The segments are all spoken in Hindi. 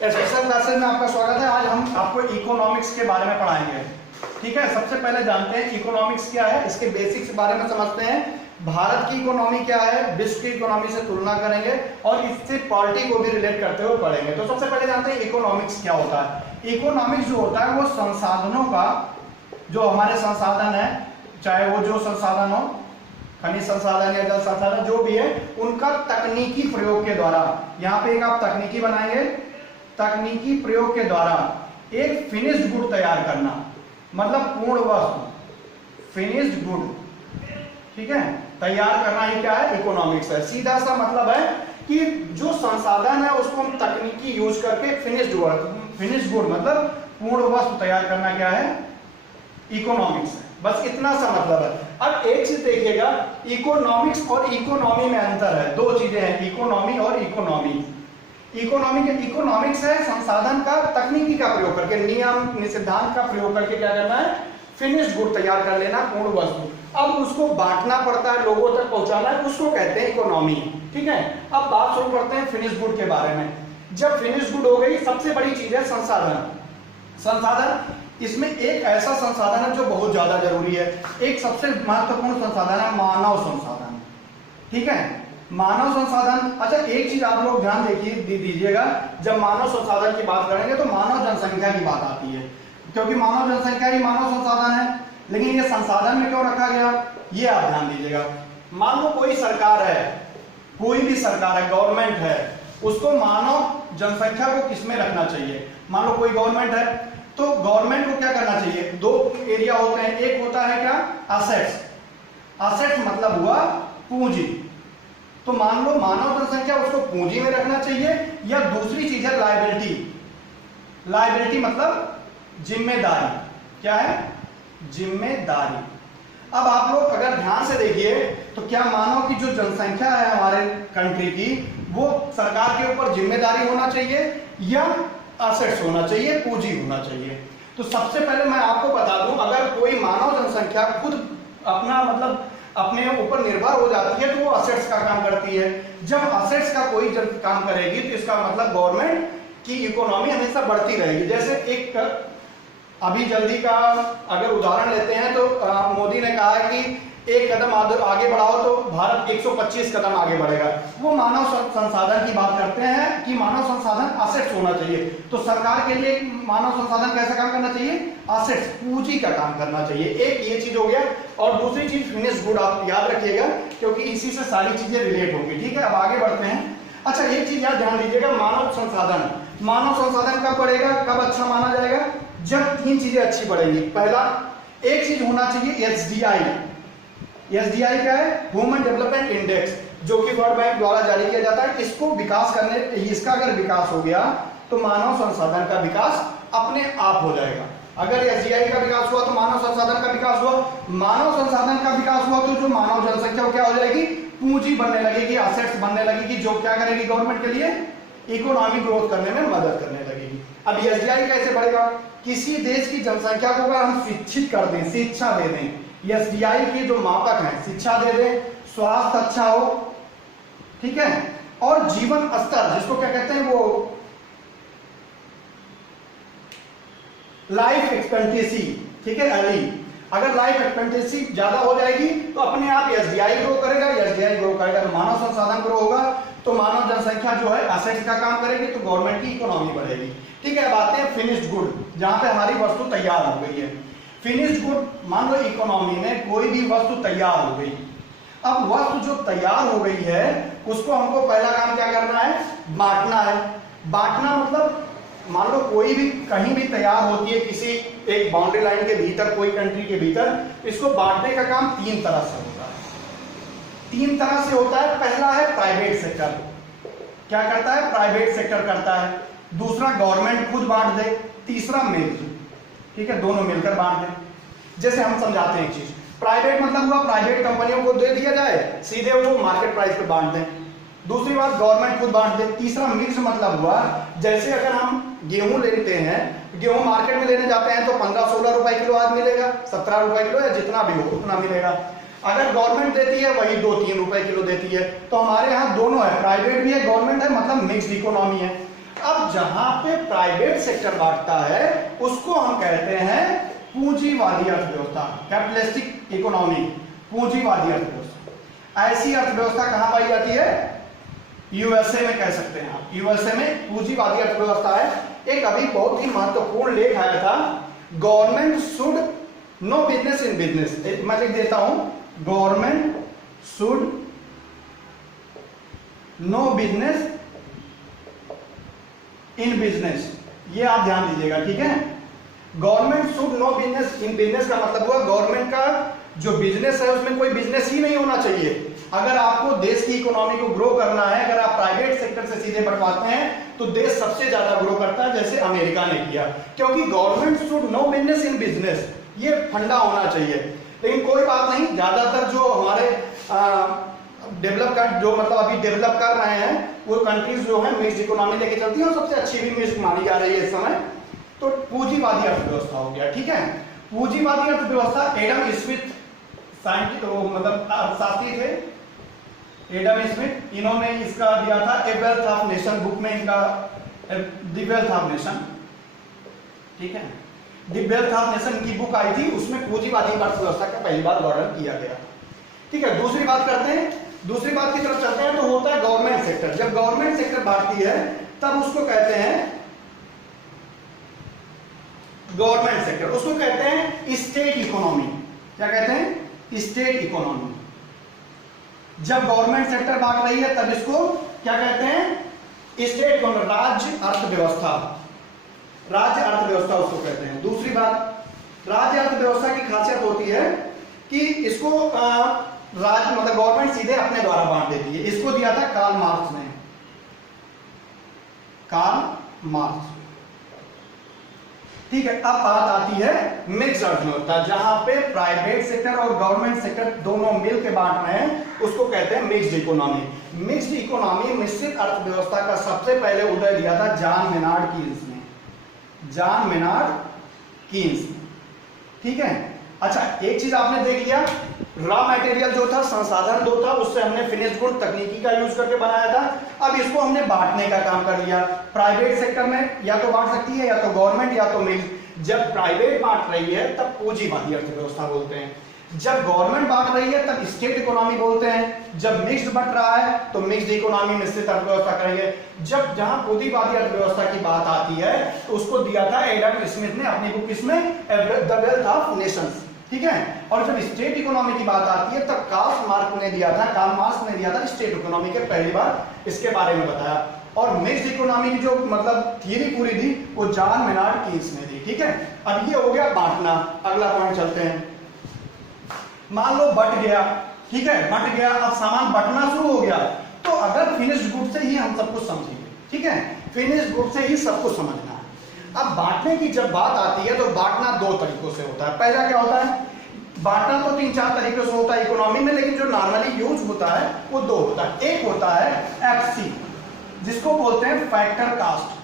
स्पेशल क्लासेस में आपका स्वागत है। आज हम आपको इकोनॉमिक्स के बारे में पढ़ाएंगे। ठीक है, सबसे पहले जानते हैं इकोनॉमिक्स क्या है, इसके बेसिक्स के बारे में समझते हैं। भारत की इकोनॉमी क्या है, विश्व की इकोनॉमी से तुलना करेंगे और इससे पॉलिटी को भी रिलेट करते हुए पढ़ेंगे। तो सबसे पहले जानते हैं इकोनॉमिक्स क्या होता है। इकोनॉमिक्स जो होता है वो संसाधनों का, जो हमारे संसाधन है, चाहे वो जो संसाधन हो, खनिज संसाधन या जल संसाधन जो भी है, उनका तकनीकी प्रयोग के द्वारा, यहाँ पे एक आप तकनीकी बनाएंगे, तकनीकी प्रयोग के द्वारा एक फिनिश्ड गुड तैयार करना, मतलब पूर्ण वस्तु, फिनिश्ड गुड, ठीक है, तैयार करना ही क्या है, इकोनॉमिक्स है। सीधा सा मतलब है कि जो संसाधन है उसको हम तकनीकी यूज करके फिनिश्ड गुड मतलब पूर्ण वस्तु तैयार करना क्या है, इकोनॉमिक्स है। बस इतना सा मतलब है। अब एक चीज देखिएगा, इकोनॉमिक्स और इकोनॉमी में अंतर है। दो चीजें हैं, इकोनॉमी और इकोनॉमी। इकोनॉमिक्स है संसाधन का तकनीकी का प्रयोग करके, नियम सिद्धांत का प्रयोग करके क्या करना है, फिनिश्ड गुड तैयार कर लेना, पूर्ण वस्तु। अब उसको बांटना पड़ता है, लोगों तक पहुंचाना है, उसको कहते हैं इकोनॉमी। ठीक है, अब बात शुरू करते हैं फिनिश्ड गुड के बारे में। जब फिनिश्ड गुड हो गई, सबसे बड़ी चीज है संसाधन। संसाधन, इसमें एक ऐसा संसाधन है जो बहुत ज्यादा जरूरी है। एक सबसे महत्वपूर्ण संसाधन है मानव संसाधन। ठीक है, मानव संसाधन। अच्छा, एक चीज आप लोग ध्यान दीजिएगा, जब मानव संसाधन की बात करेंगे तो मानव जनसंख्या की बात आती है, क्योंकि मानव जनसंख्या ही मानव संसाधन है। लेकिन ये संसाधन में क्यों रखा गया, ये आप ध्यान दीजिएगा। मान लो कोई सरकार है, कोई भी सरकार है, गवर्नमेंट है, उसको मानव जनसंख्या को किसमें रखना चाहिए। मान लो कोई गवर्नमेंट है, तो गवर्नमेंट को क्या करना चाहिए, दो एरिया होते हैं। एक होता है क्या, असेट्स। असेट्स मतलब हुआ पूंजी। तो मान लो मानव जनसंख्या, उसको पूंजी में रखना चाहिए। या दूसरी चीज है लायबिलिटी। लायबिलिटी मतलब जिम्मेदारी। क्या है, जिम्मेदारी। अब आप लोग अगर ध्यान से देखिए तो क्या मानव की जो जनसंख्या है हमारे कंट्री की, वो सरकार के ऊपर जिम्मेदारी होना चाहिए या असेट्स होना चाहिए, पूंजी होना चाहिए। तो सबसे पहले मैं आपको बता दूं, अगर कोई मानव जनसंख्या खुद अपना मतलब अपने ऊपर निर्भर हो जाती है तो वो असेट्स का काम करती है। जब असेट्स का कोई जब काम करेगी तो इसका मतलब गवर्नमेंट की इकोनॉमी हमेशा बढ़ती रहेगी। जैसे एक अभी जल्दी का अगर उदाहरण लेते हैं तो मोदी ने कहा है कि एक कदम आगे बढ़ाओ तो भारत 125 कदम आगे बढ़ेगा। वो मानव संसाधन की बात करते हैं कि मानव संसाधन असेट्स होना चाहिए। तो सरकार के लिए मानव संसाधन कैसा काम करना चाहिए, असेट्स, पूंजी का काम करना चाहिए। एक ये चीज हो गया। और दूसरी चीज फिनिश्ड गुड, आप याद रखिएगा क्योंकि इसी से सारी चीजें रिलेट होंगी। ठीक है, अब आगे बढ़ते हैं। अच्छा, एक चीज याद ध्यान दीजिएगा, मानव संसाधन। मानव संसाधन कब बढ़ेगा, कब अच्छा माना जाएगा, जब तीन चीजें अच्छी बढ़ेंगी। पहला, एक चीज होना चाहिए एसडीआई। एसडीआई क्या है, ह्यूमन डेवलपमेंट इंडेक्स, जो कि वर्ल्ड बैंक द्वारा जारी किया जाता है। इसको विकास करने, इसका अगर विकास हो गया तो मानव संसाधन का विकास अपने आप हो जाएगा। अगर एसडीआई का विकास हुआ तो मानव संसाधन का विकास हुआ। मानव संसाधन का विकास हुआ तो जो मानव जनसंख्या वो क्या हो जाएगी, पूंजी बनने लगेगी, असेट्स बनने लगेगी, जो क्या करेगी गवर्नमेंट के लिए, इकोनॉमिक ग्रोथ करने में मदद करने लगेगी। अब एसडीआई कैसे बढ़ेगा, किसी देश की जनसंख्या को अगर हम शिक्षित कर दें, शिक्षा दे दें, एसडीआई के जो मापक हैं, शिक्षा दे दें, स्वास्थ्य अच्छा हो, ठीक है, और जीवन स्तर, जिसको क्या कहते हैं, वो लाइफ एक्सपेक्टेंसी, ठीक है, अर्ली। अगर लाइफ एक्सपेक्टेंसी ज्यादा हो जाएगी तो अपने आप एसडीआई ग्रो करेगा, एसडीआई ग्रो करेगा तो मानव संसाधन ग्रो होगा, तो मानव जनसंख्या जो है असेट्स का काम करेगी, तो गवर्नमेंट की इकोनॉमी बढ़ेगी। ठीक है, अब आते हैं फिनिश्ड गुड, जहां पे हमारी वस्तु तैयार हो गई है। फिनिश्ड गुड, मान लो इकोनॉमी में कोई भी वस्तु तैयार हो गई। अब वस्तु जो तैयार हो गई है उसको हमको पहला काम क्या करना है, बांटना है। बांटना मतलब मान लो कोई भी कहीं भी तैयार होती है, किसी एक बाउंड्री लाइन के भीतर, कोई कंट्री के भीतर, इसको बांटने का काम तीन तरह से होता है। तीन तरह से होता है। पहला है प्राइवेट सेक्टर, क्या करता है, प्राइवेट सेक्टर करता है। दूसरा गवर्नमेंट खुद बांट दे। तीसरा मिल, ठीक है, दोनों मिलकर बांट दें। जैसे हम समझाते हैं एक चीज, प्राइवेट मतलब हुआ प्राइवेट कंपनियों को दे दिया जाए, सीधे वो मार्केट प्राइस पे बांट दें। दूसरी बात, गवर्नमेंट खुद बांट दे। तीसरा मिक्स मतलब हुआ, जैसे अगर हम गेहूं लेते हैं, गेहूं मार्केट में लेने जाते हैं तो 15-16 रुपए किलो आज मिलेगा, 17 रुपए किलो, या जितना भी हो उतना मिलेगा। अगर गवर्नमेंट देती है वही 2-3 रुपए किलो देती है। तो हमारे यहाँ दोनों है, प्राइवेट भी है, गवर्नमेंट है, मतलब मिक्स्ड इकोनॉमी है। अब जहां पे प्राइवेट सेक्टर बांटता है उसको हम कहते हैं पूंजीवादी अर्थव्यवस्था, कैपिटलिस्टिक इकोनॉमी, पूंजीवादी अर्थव्यवस्था। ऐसी अर्थव्यवस्था कहां पाई जाती है? यूएसए में कह सकते हैं आप, यूएसए में पूंजीवादी अर्थव्यवस्था है। एक अभी बहुत ही महत्वपूर्ण लेख आया था, government should know business in business. मैं लिख देता हूं, government should know business in business, ये आप ध्यान दीजिएगा, ठीक है। Government should know business in business का मतलब हुआ गवर्नमेंट का जो बिजनेस है उसमें कोई बिजनेस ही नहीं होना चाहिए। अगर आपको देश की इकोनॉमी को ग्रो करना है, अगर आप प्राइवेट सेक्टर से सीधे बंटवाते हैं तो देश सबसे ज्यादा ग्रो करता है, जैसे अमेरिका ने किया, क्योंकि government should know business in business, ये फंडा होना चाहिए। लेकिन कोई बात नहीं, ज्यादातर जो हमारे जो मतलब अभी डेवलप कर रहे हैं वो कंट्रीज जो है मिक्स्ड इकोनॉमी लेके चलती है, और सबसे अच्छी भी मिक्स्ड मानी जा रही है इस समय। तो पूंजीवादी अर्थव्यवस्था हो गया, ठीक है। पूंजीवादी अर्थव्यवस्था एडम स्मिथ साइंटिस्ट मतलब शास्त्री थे, एडम स्मिथ, इन्होंने इसका दिया था ए वेल्थ ऑफ नेशन बुक में, इनका द वेल्थ ऑफ नेशन, ठीक है, द वेल्थ ऑफ नेशन की बुक आई थी, उसमें पूंजीवादी अर्थव्यवस्था का पहली बार वर्णन किया गया, ठीक है। दूसरी बात करते हैं, दूसरी बात की तरफ चलते हैं, तो होता है गवर्नमेंट सेक्टर। जब गवर्नमेंट सेक्टर बांटती है तब उसको कहते हैं गवर्नमेंट सेक्टर, उसको कहते हैं स्टेट इकोनॉमी। क्या कहते हैं? State economy. जब गवर्नमेंट सेक्टर बांट रही है तब इसको क्या कहते हैं? स्टेट इकोनॉमी, राज्य अर्थव्यवस्था, राज्य अर्थव्यवस्था उसको कहते हैं। दूसरी बात, राज्य अर्थव्यवस्था की खासियत होती है कि इसको राज्य मतलब गवर्नमेंट सीधे अपने द्वारा बांट देती है। इसको दिया था कार्ल मार्क्स ने, कार्ल मार्क्स, ठीक है। अब बात आती है मिक्स्ड अर्थव्यवस्था, जहां पे प्राइवेट सेक्टर और गवर्नमेंट सेक्टर दोनों मिल के बांट रहे हैं, उसको कहते हैं मिक्स्ड इकोनॉमी। मिक्स्ड इकोनॉमी, मिश्रित अर्थव्यवस्था का सबसे पहले उदय दिया था जॉन मेनार्ड कीन्स ने, जॉन मेनार्ड कीन्स, ठीक है। अच्छा, एक चीज आपने देख लिया, रॉ मटेरियल जो था, संसाधन जो था, उससे हमने फिनिश गुड तकनीकी का यूज करके बनाया था। अब इसको हमने बांटने का काम कर लिया। प्राइवेट सेक्टर में या तो बांट सकती है, या तो गवर्नमेंट या तो मिक्स्ड। जब प्राइवेट बांट रही है तब पूंजीवादी अर्थव्यवस्था बोलते हैं, जब गवर्नमेंट बांट रही है तब स्टेट इकोनॉमी बोलते हैं, जब मिक्स्ड बट रहा है तो मिक्स्ड इकोनॉमी, मिश्रित अर्थव्यवस्था करेंगे। जब जहां पूंजीवादी अर्थव्यवस्था की बात आती है तो उसको दिया था एडम स्मिथ ने अपनी बुक इसमें द वेल्थ ऑफ नेशंस, ठीक है। और जब स्टेट इकोनॉमी की बात आती है तब कार्ल मार्क्स ने दिया था, कार्ल मार्क्स ने दिया था स्टेट इकोनॉमी के पहली बार इसके बारे में बताया। और मिक्स्ड इकोनॉमी की जो मतलब थियरी पूरी थी वो जॉन मेनार्ड कीन्स ने दी, ठीक है। अब ये हो गया बांटना। अगला पॉइंट चलते हैं। मान लो बट गया, ठीक है, बट गया, अब सामान बटना शुरू हो गया, तो अगर फिनिश्ड गुड से ही हम सब कुछ समझेंगे, ठीक है, फिनिश्ड गुड से ही सब कुछ समझना है। अब बांटने की जब बात आती है तो बांटना दो तरीकों से होता है। पहला क्या होता है? बांटना तो 3-4 तरीकों से होता है इकोनॉमी में, लेकिन जो नॉर्मली यूज होता है वो दो होता है। एक होता है एफसी, जिसको बोलते हैं factor cost.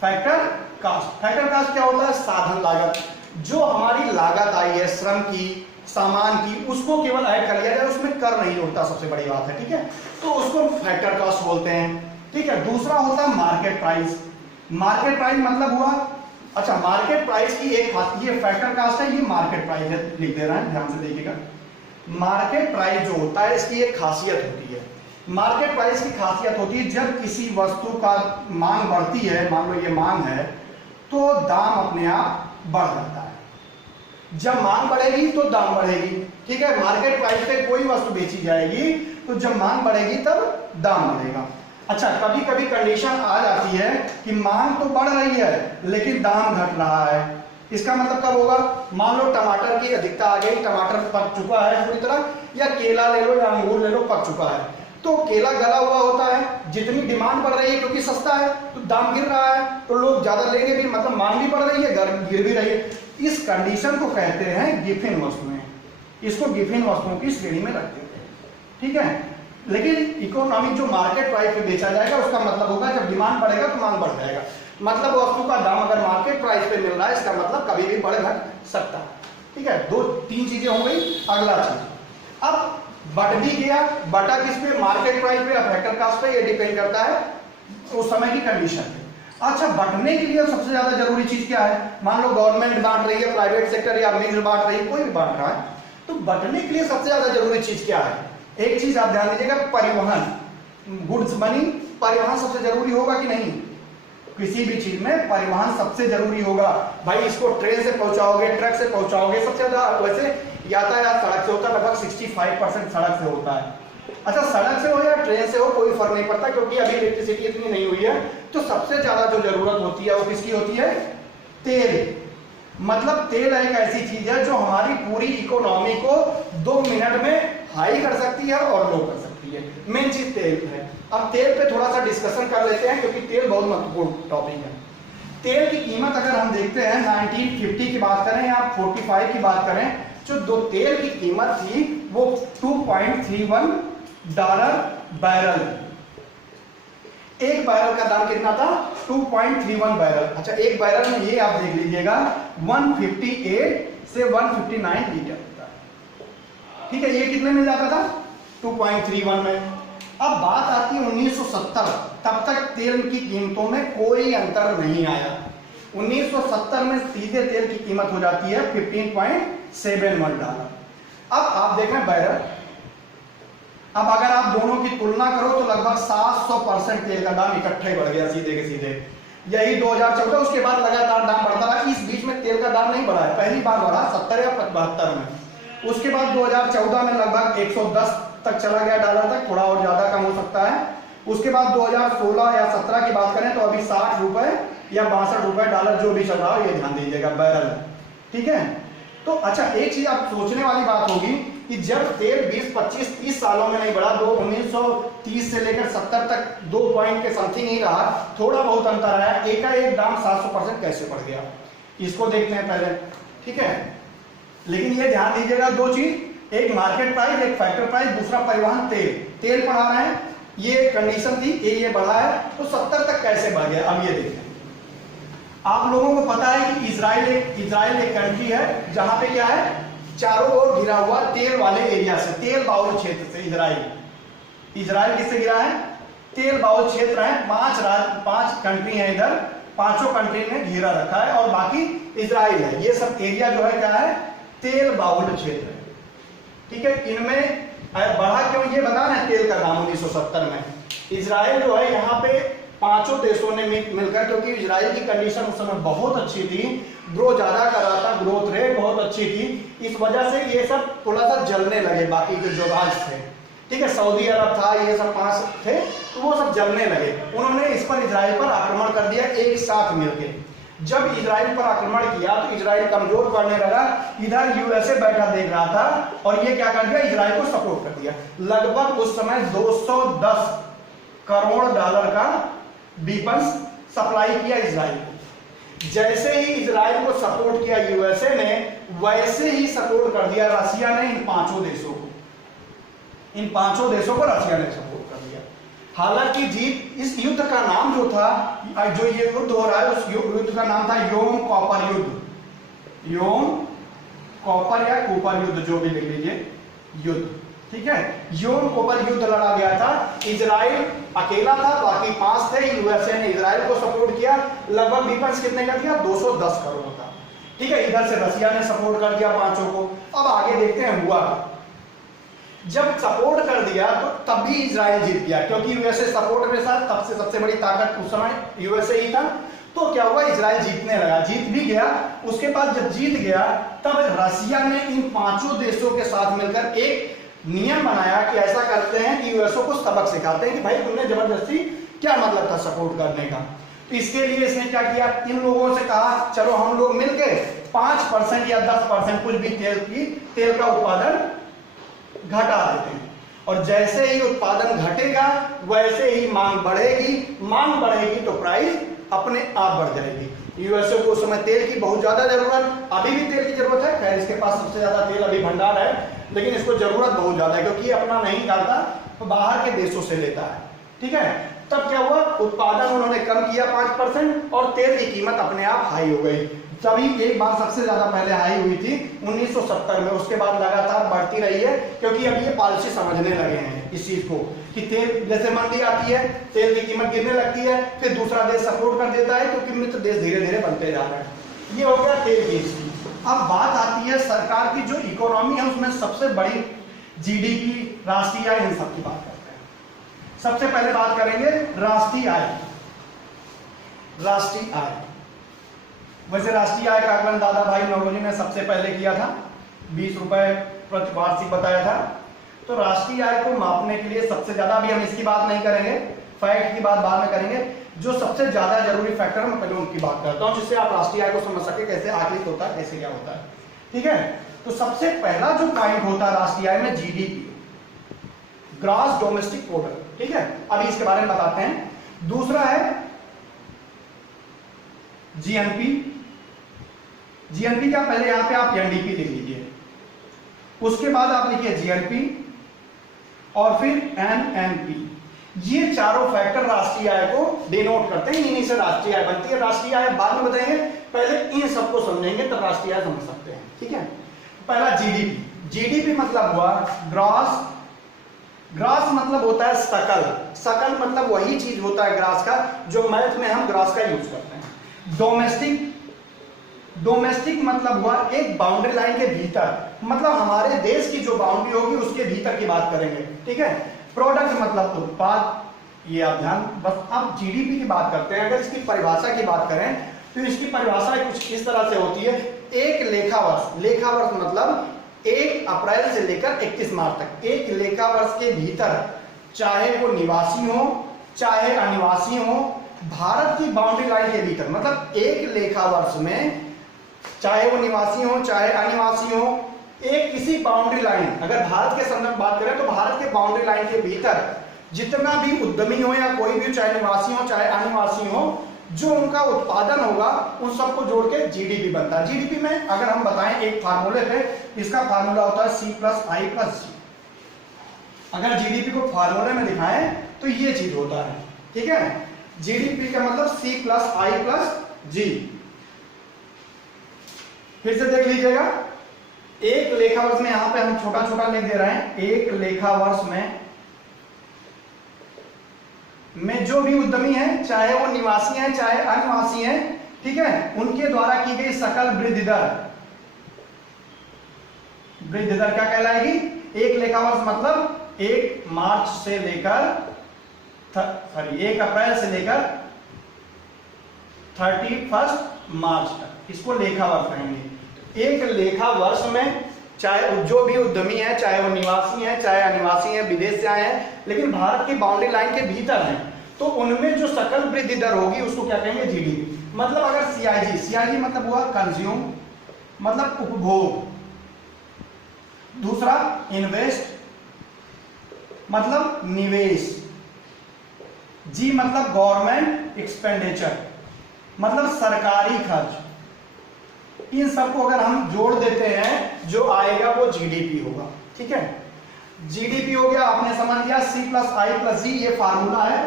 Factor cost, factor cost क्या होता है? साधन लागत। जो हमारी लागत आई है श्रम की, सामान की, उसको केवल ऐड कर लिया जाए, उसमें कर नहीं होता, सबसे बड़ी बात है, ठीक है। तो उसको फैक्टर कास्ट बोलते हैं, ठीक है। दूसरा होता है मार्केट प्राइस। मार्केट प्राइस मतलब हुआ, अच्छा, मार्केट प्राइस की एक खास, ये फैक्टर कास्ट है, ये मार्केट प्राइस है, लिख दे रहा है, ध्यान से देखिएगा। मार्केट प्राइस जो होता है इसकी एक खासियत होती है। मार्केट प्राइस की खासियत होती है जब किसी वस्तु का मांग बढ़ती है, मान लो ये मांग है, तो दाम अपने आप बढ़ जाता है। जब मांग बढ़ेगी तो दाम बढ़ेगी, ठीक है। मार्केट प्राइस पे कोई वस्तु बेची जाएगी तो जब मांग बढ़ेगी तब दाम बढ़ेगा। अच्छा, कभी कभी कंडीशन आ जाती है कि मांग तो बढ़ रही है लेकिन दाम घट रहा है। इसका मतलब कब होगा? मान लो टमाटर की अधिकता आ गई, टमाटर पक चुका है पूरी तरह, या केला ले लो या अंगूर ले लो, पक चुका है, तो केला गला हुआ होता है, जितनी डिमांड बढ़ रही है क्योंकि सस्ता है तो दाम गिर रहा है, तो लोग ज्यादा लेंगे भी, मतलब मांग भी बढ़ रही है, गिर भी रही है। इस कंडीशन को कहते हैं गिफिन वस्तुएं। इसको गिफिन वस्तुओं की श्रेणी में रखते हैं, ठीक है। लेकिन इकोनॉमी जो मार्केट प्राइस पे बेचा जाएगा उसका मतलब होगा जब डिमांड बढ़ेगा तो मांग बढ़ जाएगा, मतलब वस्तु का दाम अगर मार्केट प्राइस पे मिल रहा है इसका मतलब कभी भी बढ़ घट सकता है, ठीक है। 2-3 चीजें हो गई। अगला चीज, अब बट भी गया, बटा किस पे? मार्केट प्राइस पे या फैक्टर कास्ट पे, ये डिपेंड करता है उस समय की कंडीशन है। अच्छा, बंटने के लिए सबसे ज्यादा जरूरी चीज क्या है? मान लो गवर्नमेंट बांट रही है, प्राइवेट सेक्टर या मिल बांट रही है, कोई भी बांट रहा है, तो बंटने के लिए सबसे ज्यादा जरूरी चीज क्या है? एक चीज आप ध्यान दीजिएगा, परिवहन, गुड्स मनी, परिवहन सबसे जरूरी होगा कि नहीं? किसी भी चीज में परिवहन सबसे जरूरी होगा भाई। इसको ट्रेन से पहुंचाओगे, ट्रक से पहुंचाओगे, सबसे ज्यादा वैसे यातायात सड़क से होता है, लगभग 65% सड़क से होता है। अच्छा, सड़क से हो या ट्रेन से हो कोई फर्क नहीं पड़ता, क्योंकि अभी इलेक्ट्रिसिटी इतनी नहीं हुई है। तो सबसे ज्यादा जो जरूरत होती है वो किसकी होती है? तेल। मतलब तेल एक ऐसी चीज है जो हमारी पूरी इकोनॉमी को 2 मिनट में हाई कर सकती है और लो कर सकती है। मेन चीज तेल है। अब तेल पे थोड़ा सा डिस्कशन कर लेते हैं, क्योंकि तेल बहुत महत्वपूर्ण टॉपिक है। तेल की कीमत अगर हम देखते हैं 1950 की बात करें या 45 की बात करें, जो दो तेल की कीमत थी वो $2.31 बैरल। एक बैरल का दाम कितना था? 2.31 बैरल। अच्छा, एक बैरल में ये आप देख लीजिएगा 158 से 159 लीटर होता है। ठीक है, ये कितने मिल जाता था? 2.31 में। अब बात आती है 1970, तब तक तेल की कीमतों में कोई अंतर नहीं आया। 1970 में सीधे तेल की कीमत हो जाती है $15.71। अब आप देखें बैरल, अब अगर आप दोनों की तुलना करो तो लगभग 700% तेल का दाम इकट्ठा ही बढ़ गया सीधे के सीधे। यही 2014, उसके बाद लगातार दाम बढ़ता रहा। इस बीच में तेल का दाम नहीं बढ़ा है, पहली बार बढ़ा 70 या 72 में। उसके बाद 2014 में लगभग 110 तक चला गया डॉलर तक, थोड़ा और ज्यादा कम हो सकता है। उसके बाद 2016 या 17 की बात करें तो अभी 60 रुपए या 62 रुपए डॉलर जो भी चल रहा है, ये ध्यान दीजिएगा बैरल। ठीक है, तो अच्छा एक चीज आप सोचने वाली बात होगी कि जब तेल 20, 25, 30 सालों में नहीं बढ़ा, 1930 से लेकर 70 तक 2 पॉइंट के समथिंग ही रहा, थोड़ा बहुत अंतर आया, एकाएक दाम 700% कैसे बढ़ गया, इसको देखते हैं पहले। ठीक है, लेकिन ये ध्यान दीजिएगा दो चीज, एक मार्केट प्राइस, एक फैक्टर प्राइस, दूसरा परिवहन। तेल बढ़ा रहे हैं, ये कंडीशन थी, ये बढ़ा है, तो 70 तक कैसे बढ़ गया? अब ये देखें, आप लोगों को पता है कि इजराइल एक कंट्री है जहां पे क्या है, चारों ओर घिरा हुआ तेल वाले एरिया से, तेल बाउल क्षेत्र से। इजराइल किससे घिरा है? तेल बाउल क्षेत्र है। 5 कंट्री है इधर, पांचों कंट्री ने घेरा रखा है और बाकी इजराइल है। ये सब एरिया जो है क्या है? तेल बाउल क्षेत्र है। ठीक है, इनमें बढ़ा क्यों ये बता रहे हैं तेल का दाम 1970 में। इजराइल जो है यहाँ पे पांचों देशों ने मिलकर, क्योंकि इजराइल की कंडीशन उस समय बहुत अच्छी थी, ग्रो ज्यादा कर रहा था, ग्रोथ रेट बहुत अच्छी थी, इस वजह से ये सब थोड़ा सा जलने लगे बाकी के जो राज थे। ठीक है, सऊदी अरब था, ये सब 5 थे, तो वो सब जलने लगे। उन्होंने इस पर इजराइल पर आक्रमण कर दिया एक साथ मिलकर। जब इजराइल पर आक्रमण किया तो इजराइल कमजोर पड़ने लगा। इधर यूएसए बैठा देख रहा था और ये क्या कर दिया, इजराइल को सपोर्ट कर दिया। लगभग उस समय 210 करोड़ डॉलर का वेपन्स सप्लाई किया इजराइल को। जैसे ही इजराइल को सपोर्ट किया यूएसए ने, वैसे ही सपोर्ट कर दिया रसिया ने इन पांचों देशों को। इन पांचों देशों को रसिया ने सपोर्ट कर दिया। हालांकि जीत, इस युद्ध का नाम जो था, जो ये युद्ध हो रहा है, उस युद्ध का नाम था योम कॉपर युद्ध। योम कॉपर या कूपर युद्ध, जो भी लिख लीजिए, युद्ध। ठीक है, योम कॉपर युद्ध लड़ा गया था। इजराइल अकेला था, बाकी 5 थे। यूएसए ने इजराइल को सपोर्ट किया। लगभग वेपन्स कितने का दिया? 210 करोड़ का। ठीक है, इधर से रसिया ने सपोर्ट कर दिया पांचों को। अब आगे देखते हैं हुआ। जब सपोर्ट कर दिया तो तब भी इजराइल जीत गया, क्योंकि यूएसए सपोर्ट में था, तब से सबसे बड़ी ताकत उस समय यूएसए ही था। तो क्या हुआ, इजराइल जीतने लगा, जीत भी गया। उसके बाद जब जीत गया तब रसिया ने इन पांचों देशों के साथ मिलकर एक नियम बनाया कि ऐसा करते हैं कि यूएसए को सबक सिखाते हैं कि भाई तुमने जबरदस्ती क्या मतलब था सपोर्ट करने का। तो इसके लिए इसने क्या किया, इन लोगों से कहा चलो हम लोग मिलकर 5% या 10% कुछ भी तेल का उत्पादन घटा देते हैं। और जैसे ही उत्पादन घटेगा वैसे ही मांग बढ़ेगी, मांग बढ़ेगी तो प्राइस अपने आप बढ़ जाएगी। यूएसए को उस समय तेल की बहुत ज्यादा जरूरत, अभी भी तेल की जरूरत है, खैर इसके पास सबसे ज्यादा तेल अभी भंडार है, लेकिन इसको जरूरत बहुत ज्यादा है, क्योंकि अपना नहीं खाता तो बाहर के देशों से लेता है। ठीक है, तब क्या हुआ, उत्पादन उन्होंने कम किया 5% और तेल की कीमत अपने आप हाई हो गई। तभी एक बार सबसे ज्यादा पहले हाई हुई थी 1970 में, उसके बाद लगातार बढ़ती रही है, क्योंकि अब ये पॉलिसी समझने लगे हैं इस चीज को कि तेल जैसे मंदी आती है, तेल की कीमत गिरने लगती है, फिर दूसरा देश सपोर्ट कर देता है, क्योंकि मित्र देश धीरे धीरे बनते जा रहे हैं। ये हो गया तेल की चीज। अब बात आती है सरकार की जो इकोनॉमी है उसमें सबसे बड़ी जीडीपी, राष्ट्रीय आय, इन सब की बात करते हैं। सबसे पहले बात करेंगे राष्ट्रीय आय। राष्ट्रीय आय, वैसे राष्ट्रीय आय का आकलन दादा भाई नौरोजी ने सबसे पहले किया था, 20 रुपए प्रति वार्षिक बताया था। तो राष्ट्रीय आय को मापने के लिए सबसे ज्यादा, अभी हम इसकी बात नहीं करेंगे, फैक्ट की बात बाद में करेंगे, जो सबसे ज्यादा जरूरी फैक्टर मैं पहले उनकी बात करता हूं, जिससे आप राष्ट्रीय आय को समझ सके कैसे आकलित होता है, कैसे क्या होता है। ठीक है, तो सबसे पहला जो पॉइंट होता है राष्ट्रीय आय में जीडीपी, ग्रॉस डोमेस्टिक प्रोडक्ट। ठीक है, अभी इसके बारे में बताते हैं। दूसरा है जीएनपी। जीएनपी क्या, पहले यहां पे आप एनडीपी लिख लीजिए, उसके बाद आप लिखिए जीएनपी और फिर एनएनपी। ये चारों फैक्टर राष्ट्रीय आय को डिनोट करते हैं, इन्हीं से राष्ट्रीय आय बनती है। राष्ट्रीय आय बाद में बताएंगे, पहले इन सबको समझेंगे तब राष्ट्रीय आय समझ सकते हैं। ठीक है, पहला जीडीपी। जीडीपी मतलब हुआ ग्रॉस, ग्रॉस मतलब होता है सकल, सकल मतलब वही चीज होता है ग्रास का जो मैथ में हम ग्रास का यूज करते हैं। डोमेस्टिक, डोमेस्टिक मतलब हुआ एक बाउंड्री लाइन के भीतर, मतलब हमारे देश की जो बाउंड्री होगी उसके भीतर की बात करेंगे। ठीक है, प्रोडक्ट मतलब उत्पाद, ये आप ध्यान, बस अब जीडीपी की बात करते हैं। अगर इसकी परिभाषा की बात करें तो इसकी परिभाषा कुछ इस तरह से होती है, एक लेखा वर्ष, लेखा वर्ष मतलब 1 अप्रैल से लेकर 31 मार्च तक, एक लेखा वर्ष के भीतर चाहे वो निवासी हो चाहे अनिवासी हो, भारत की बाउंड्री लाइन के भीतर, मतलब एक लेखा वर्ष में चाहे वो निवासी हो चाहे अनिवासी हो, एक किसी बाउंड्री लाइन, अगर भारत के संदर्भ बात करें तो भारत के बाउंड्री लाइन के भीतर जितना भी उद्यमी हो या कोई भी, चाहे निवासी हो चाहे अनिवासी हो, जो उनका उत्पादन होगा उन सबको जोड़ के जीडीपी बनता है। जीडीपी में अगर हम बताएं एक फार्मूले पे, इसका फार्मूला होता है C+I+G। अगर जीडीपी को फार्मूले में दिखाएं तो ये चीज होता है। ठीक है, जीडीपी का मतलब C+I+G। फिर से देख लीजिएगा, एक लेखा वर्ष में, यहां पे हम छोटा छोटा लिख दे रहे हैं, एक लेखा वर्ष में जो भी उद्यमी है, चाहे वो निवासी हैं चाहे अनिवासी हैं, ठीक है, उनके द्वारा की गई सकल वृद्धि दर, वृद्धि दर क्या कहलाएगी? एक लेखा वर्ष मतलब 1 मार्च से लेकर 1 अप्रैल से लेकर 31 मार्च तक, इसको लेखा वर्ष कहेंगे। एक लेखा वर्ष में चाहे जो भी उद्यमी है, चाहे वो निवासी है चाहे अनिवासी है, विदेश से आए हैं, लेकिन भारत की बाउंड्री लाइन के भीतर हैं, तो उनमें जो सकल वृद्धि दर होगी उसको क्या कहेंगे? जीडीपी। मतलब अगर सीआईजी, सीआईजी मतलब हुआ कंज्यूम, मतलब उपभोग, दूसरा इन्वेस्ट मतलब निवेश, जी मतलब गवर्नमेंट एक्सपेंडिचर मतलब सरकारी खर्च, इन सबको अगर हम जोड़ देते हैं जो आएगा वो जीडीपी होगा। ठीक है, जीडीपी हो गया, आपने समझ लिया, C+I+G ये फार्मूला है,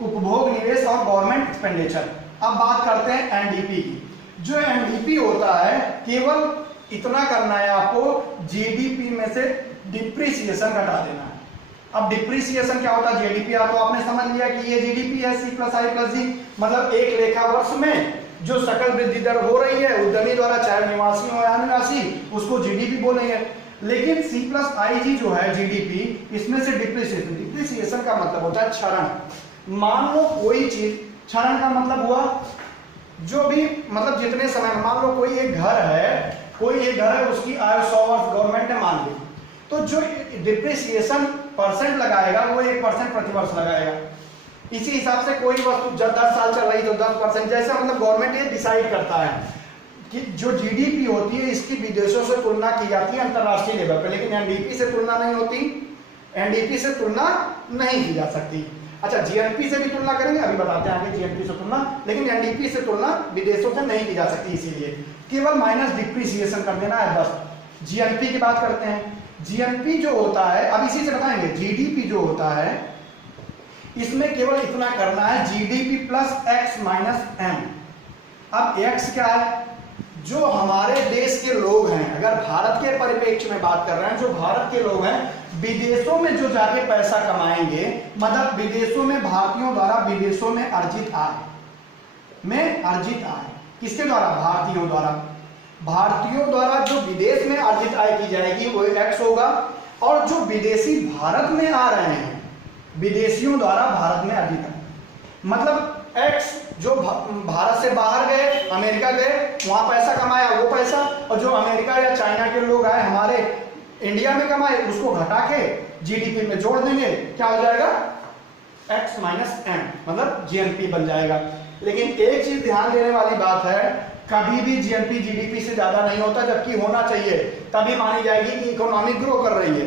उपभोग, निवेश और गवर्नमेंट एक्सपेंडिचर। अब बात करते हैं एनडीपी की। जो एनडीपी होता है, केवल इतना करना है आपको, जीडीपी में से डिप्रिसिएशन घटा देना है। अब डिप्रिसिएशन क्या होता है? जीडीपी तो आपने समझ लिया कि ये जीडीपी है, C+I+G मतलब एक लेखा वर्ष में जो सकल वृद्धि दर हो रही है उद्यमी द्वारा, चाहे निवासी हो या अनिवासी, उसको जीडीपी बोलेंगे। लेकिन C+I+G जो है जीडीपी, इसमें से डिप्रिसिएशन, डिप्रिसिएशन का मतलब होता है क्षरण। मान लो कोई चीज, क्षरण का मतलब हुआ जो भी, मतलब जितने समय, मान लो कोई एक घर है, कोई एक घर है, उसकी आयु 100 वर्ष गवर्नमेंट ने मान ली, तो जो डिप्रिसिएशन परसेंट लगाएगा वो 1% प्रति वर्ष लगाएगा। इसी हिसाब से कोई वस्तु जब 10 साल चल रही तो 10%, जैसा मतलब गवर्नमेंट ये डिसाइड करता है कि जो जीडीपी होती है इसकी विदेशों से तुलना की जाती है अंतरराष्ट्रीय लेवल पर, लेकिन एनडीपी से तुलना नहीं होती, एनडीपी से तुलना नहीं की जा सकती। अच्छा, जीएनपी से भी तुलना करेंगे, अभी बताते हैं आगे जीएनपी से तुलना, लेकिन एनडीपी से तुलना विदेशों से नहीं की जा सकती, इसीलिए केवल माइनस डिप्रिसिएशन कर देना है बस। जीएनपी की बात करते हैं। जीएनपी जो होता है, अब इसी से बताएंगे, जीडीपी जो होता है इसमें केवल इतना करना है GDP plus X minus M. अब एक्स क्या है? जो हमारे देश के लोग हैं, अगर भारत के परिप्रेक्ष्य में बात कर रहे हैं, जो भारत के लोग हैं विदेशों में जो जाके पैसा कमाएंगे, मतलब विदेशों में भारतीयों द्वारा विदेशों में अर्जित आय किसके द्वारा? भारतीयों द्वारा। भारतीयों द्वारा जो विदेश में अर्जित आय की जाएगी वो एक्स होगा, और जो विदेशी भारत में आ रहे हैं, विदेशियों द्वारा भारत में अर्जित आय, मतलब एक्स जो भारत से बाहर गए, अमेरिका गए, वहां पैसा कमाया वो पैसा, और जो अमेरिका या चाइना के लोग आए हमारे इंडिया में कमाए, उसको घटा के जीडीपी में जोड़ देंगे, क्या हो जाएगा? एक्स माइनस एम, मतलब जीएनपी बन जाएगा। लेकिन एक चीज ध्यान देने वाली बात है, कभी भी जीएनपी जीडीपी से ज्यादा नहीं होता, जबकि होना चाहिए, तभी मानी जाएगी कि इकोनॉमी ग्रो कर रही है।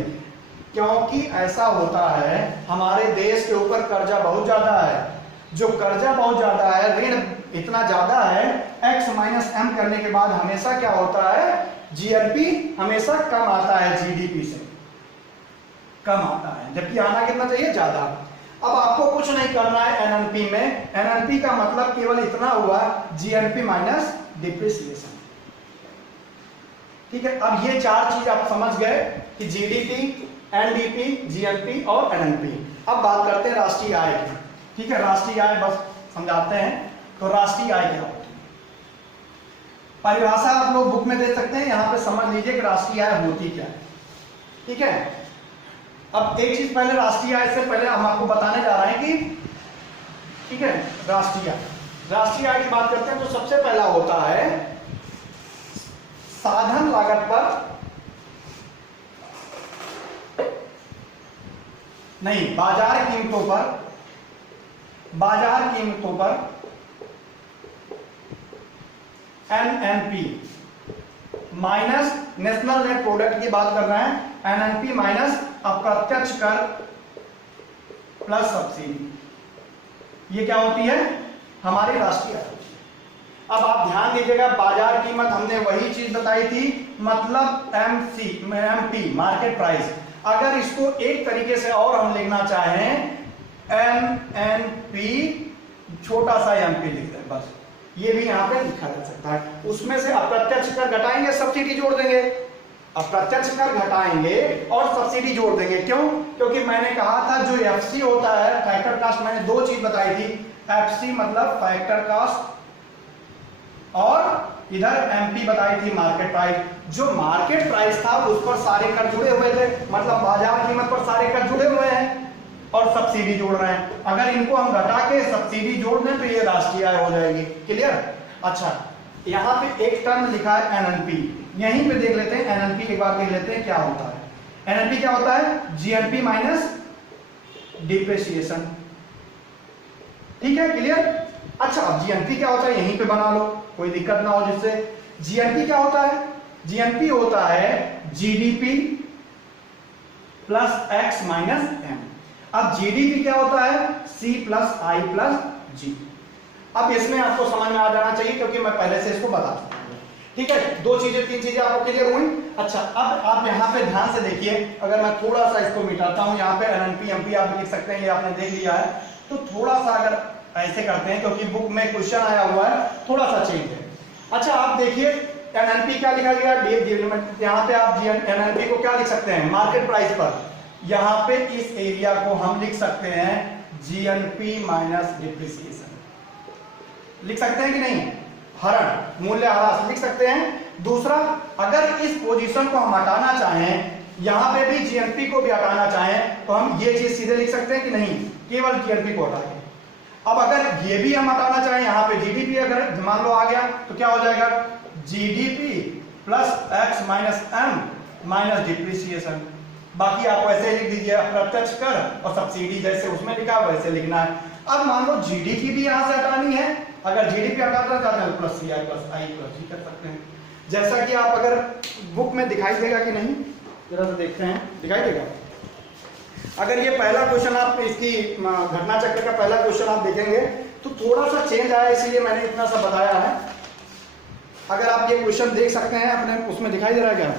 क्योंकि ऐसा होता है, हमारे देश के ऊपर कर्जा बहुत ज्यादा है, जो कर्जा बहुत ज्यादा है, ऋण इतना ज्यादा है, एक्स माइनस एम करने के बाद हमेशा क्या होता है? जीएनपी हमेशा कम आता है, जीडीपी से कम आता है, जबकि आना कितना चाहिए? ज्यादा। अब आपको कुछ नहीं करना है एनएनपी में। एनएनपी का मतलब केवल इतना हुआ, जीएनपी माइनस डिप्रिसिएशन। ठीक है, अब ये चार चीज आप समझ गए कि जीडीपी, एनडीपी, जीएनपी और एनएनपी। अब बात करते हैं राष्ट्रीय आय की। ठीक है, राष्ट्रीय आय बस समझाते हैं। तो राष्ट्रीय आय क्या होती है? परिभाषा आप लोग बुक में देख सकते हैं, यहां पे समझ लीजिए कि राष्ट्रीय आय होती क्या है। ठीक है, अब एक चीज पहले राष्ट्रीय आय से पहले हम आपको बताने जा रहे हैं कि, ठीक है, राष्ट्रीय आय की बात करते हैं तो सबसे पहला होता है साधन लागत पर नहीं, बाजार कीमतों पर NNP minus national net product की बात कर रहे हैं, एनएनपी माइनस अप्रत्यक्ष कर प्लस सब्सिडी। ये क्या होती है? हमारी राष्ट्रीय आय। अब आप ध्यान दीजिएगा, बाजार कीमत हमने वही चीज बताई थी, मतलब एमपी मार्केट प्राइस। अगर इसको एक तरीके से और हम लिखना चाहें, एनएनपी छोटा सा एमपी लिख दें बस, ये भी यहां पे लिखा जा सकता है। उसमें से अप्रत्यक्ष कर घटाएंगे, सब्सिडी जोड़ देंगे, अप्रत्यक्ष कर घटाएंगे और सब्सिडी जोड़ देंगे। क्यों? क्योंकि मैंने कहा था जो एफसी होता है, फैक्टर कास्ट, मैंने दो चीज बताई थी, एफसी मतलब फैक्टर कास्ट, और इधर एमपी बताई थी मार्केट प्राइस। जो मार्केट प्राइस था उस पर सारे कर जुड़े हुए थे, मतलब बाजार कीमत पर सारे कर जुड़े हुए हैं, और सब्सिडी जोड़ रहे हैं। अगर इनको हम घटा के सब्सिडी जोड़ दें तो ये राष्ट्रीय आय हो जाएगी। क्लियर? अच्छा, यहाँ पे एक टर्म लिखा है एनएनपी, यहीं पे देख लेते हैं एनएनपी, एक बार देख लेते हैं क्या होता है। एनएनपी क्या होता है? GNP minus depreciation. ठीक है, क्लियर? अच्छा, अब जीएनपी क्या होता है यहीं पे बना लो, कोई दिक्कत ना हो जिससे। जीएनपी क्या होता है? जीएनपी होता है GDP plus X minus M. अब जीडीपी क्या होता है? C plus I plus G. अब इसमें आपको समझ में आ जाना चाहिए क्योंकि मैं पहले से इसको बता चुका हूं। ठीक है, दो चीजें तीन चीजें आपको क्लियर हुई। अच्छा, अब आप यहाँ पे ध्यान से देखिए, अगर मैं थोड़ा सा इसको मिटाता हूं, यहाँ पे एनएनपी एमपी आप लिख सकते हैं, ये आपने देख लिया है। तो थोड़ा सा अगर ऐसे करते हैं, क्योंकि बुक में क्वेश्चन आया हुआ है, थोड़ा सा चेंज है। अच्छा, आप देखिए एनएनपी क्या लिखा गया? यहाँ पे आप एनएनपी को क्या लिख सकते हैं? मार्केट प्राइस पर। यहाँ पे इस एरिया को हम लिख सकते हैं जीएनपी माइनस डिप्रिसिएशन। लिख सकते हैं कि नहीं? हरण, मूल्य ह्रास लिख सकते हैं। दूसरा, अगर इस पोजीशन को हम हटाना चाहें, यहां पे भी जीएनपी को भी हटाना चाहें, तो हम ये चीज सीधे लिख सकते हैं कि नहीं? केवल जीएनपी को हटा के। अब अगर ये भी हम हटाना चाहें, यहां पे जीडीपी अगर मान लो आ गया, तो क्या हो जाएगा? GDP plus X minus M minus depreciation. बाकी आप वैसे लिख दीजिए, अप्रत्यक्ष कर और सब्सिडी जैसे उसमें लिखा वैसे लिखना है। अब मान लो जीडीपी भी यहां से हटानी है, अगर जीडीपी हटाना चाहते हैं तो plus C I plus I plus जी कर सकते हैं, जैसा कि आप अगर बुक में दिखाई देगा कि नहीं, जरा सा देखते हैं, दिखाई देगा। अगर ये पहला क्वेश्चन आप इसकी घटना चक्र का पहला क्वेश्चन आप देखेंगे तो थोड़ा सा चेंज आया, इसीलिए मैंने इतना सा बताया है। अगर आप ये क्वेश्चन देख सकते हैं अपने उसमें दिखाई दे रहा है क्या?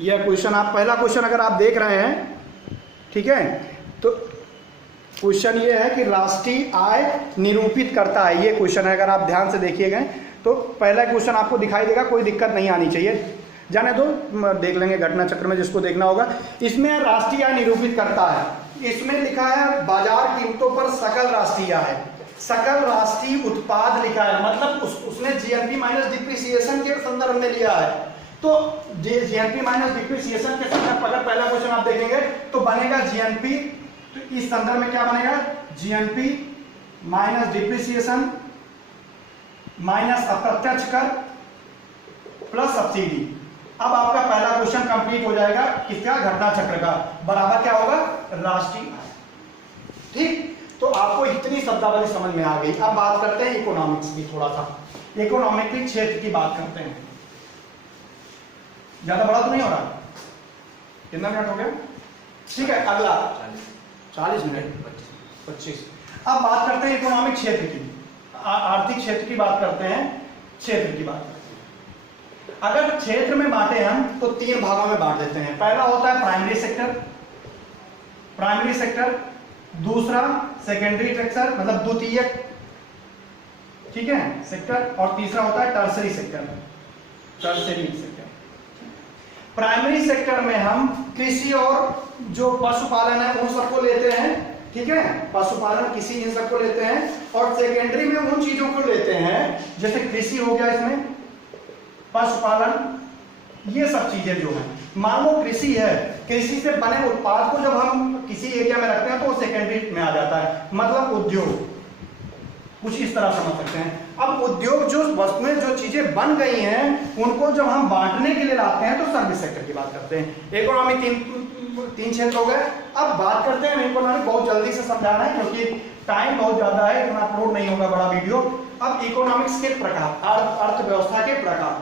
यह क्वेश्चन आप पहला क्वेश्चन अगर आप देख रहे हैं, ठीक है, तो क्वेश्चन ये है कि राष्ट्रीय आय निरूपित करता है, ये क्वेश्चन है। अगर आप ध्यान से देखिएगा तो पहला क्वेश्चन आपको दिखाई देगा, कोई दिक्कत नहीं आनी चाहिए, जाने दो, देख लेंगे घटना चक्र में जिसको देखना होगा। इसमें राष्ट्रीय आय निरूपित करता है, इसमें लिखा है बाजार कीमतों पर सकल राष्ट्रीय आय, सकल राष्ट्रीय उत्पाद लिखा है, मतलब उसने जीएनपी माइनस डिप्रिसिएशन के संदर्भ में लिया है। तो जीएनपी माइनस डिप्रिसिएशन के संदर्भ, अगर पहला क्वेश्चन आप देखेंगे तो बनेगा जीएनपी, तो इस संदर्भ में क्या बनेगा, जीएनपी माइनस डिप्रिसिएशन माइनस अप्रत्यक्ष कर प्लस सब्सिडी। अब आपका पहला क्वेश्चन कंप्लीट हो जाएगा, किसका, घटना चक्र का, बराबर क्या होगा, राष्ट्रीय आय। ठीक, तो आपको इतनी शब्दावली समझ में आ गई। अब बात करते हैं इकोनॉमिक्स की, थोड़ा सा इकोनॉमिक के क्षेत्र की बात करते हैं। ज्यादा बड़ा तो नहीं हो रहा, कितना मिनट हो गया, ठीक है, अगला 40 मिनट 25। अब बात करते हैं इकोनॉमिक क्षेत्र की, आर्थिक क्षेत्र की बात करते हैं, क्षेत्र की बात करते हैं। अगर क्षेत्र में बांटे हम तो 3 भागों में बांट देते हैं। पहला होता है प्राइमरी सेक्टर, प्राइमरी सेक्टर, दूसरा सेकेंडरी सेक्टर मतलब द्वितीयक, ठीक है, सेक्टर, और तीसरा होता है tertiary sector, tertiary sector. Primary sector में हम कृषि और जो पशुपालन है उन सबको लेते हैं, ठीक है, पशुपालन कृषि इन सबको लेते हैं, और सेकेंडरी में उन चीजों को लेते हैं जैसे कृषि हो गया, इसमें पशुपालन, ये सब चीजें जो है, मान लो कृषि है, कृषि से बने उत्पाद को जब हम किसी एरिया में रखते हैं तो वो सेकेंडरी में आ जाता है, मतलब उद्योग, कुछ इस तरह समझ सकते हैं। अब उद्योग जो वस्तुएं जो चीजें बन गई हैं उनको जब हम बांटने के लिए लाते हैं तो सर्विस सेक्टर की बात करते हैं। इकोनॉमी तीन क्षेत्र हो गए। अब बात करते हैं इकोनॉमी, बहुत जल्दी से समझाना है क्योंकि टाइम बहुत ज्यादा है, इतना अपलोड नहीं होगा बड़ा वीडियो। अब इकोनॉमिक्स के प्रकार, अर्थव्यवस्था के प्रकार,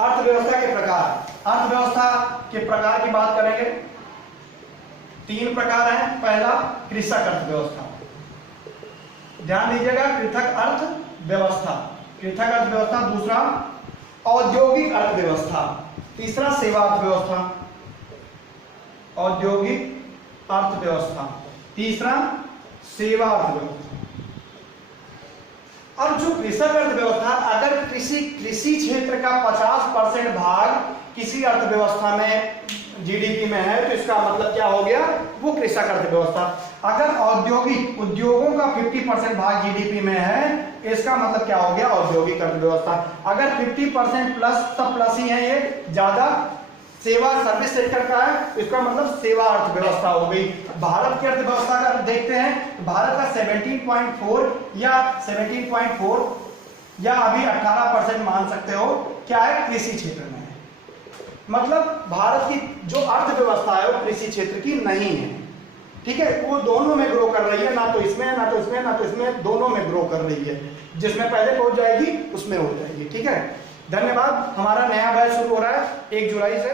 अर्थव्यवस्था के प्रकार, अर्थव्यवस्था के प्रकार की बात करेंगे। 3 प्रकार हैं। पहला कृषक अर्थव्यवस्था, ध्यान दीजिएगा, पृथक अर्थव्यवस्था, पृथक अर्थव्यवस्था। दूसरा औद्योगिक अर्थव्यवस्था, तीसरा सेवा अर्थव्यवस्था, औद्योगिक अर्थव्यवस्था, तीसरा सेवा अर्थव्यवस्था। अब जो कृषक अर्थव्यवस्था, अगर कृषि क्षेत्र का 50% भाग किसी अर्थव्यवस्था में जीडीपी में है तो इसका मतलब क्या हो गया, वो कृषक अर्थव्यवस्था। अगर औद्योगिक उद्योगों का 50% भाग जीडीपी में है, इसका मतलब क्या हो गया, औद्योगिक अर्थव्यवस्था। अगर 50% प्लस, सब प्लस ही है, ये ज्यादा सेवा सर्विस सेक्टर का है, इसका मतलब सेवा अर्थव्यवस्था हो गई। भारत की अर्थव्यवस्था का देखते हैं, भारत का 17.4 या अभी 18% मान सकते हो क्या है, कृषि क्षेत्र में है। मतलब भारत की जो अर्थव्यवस्था है वो कृषि क्षेत्र की नहीं है, ठीक है, वो दोनों में ग्रो कर रही है, ना तो इसमें ना तो इसमें ना तो इसमें, दोनों में ग्रो कर रही है। जिसमें पहले पहुंच जाएगी उसमें हो जाएगी, ठीक है। धन्यवाद। हमारा नया बैच शुरू हो रहा है 1 जुलाई से।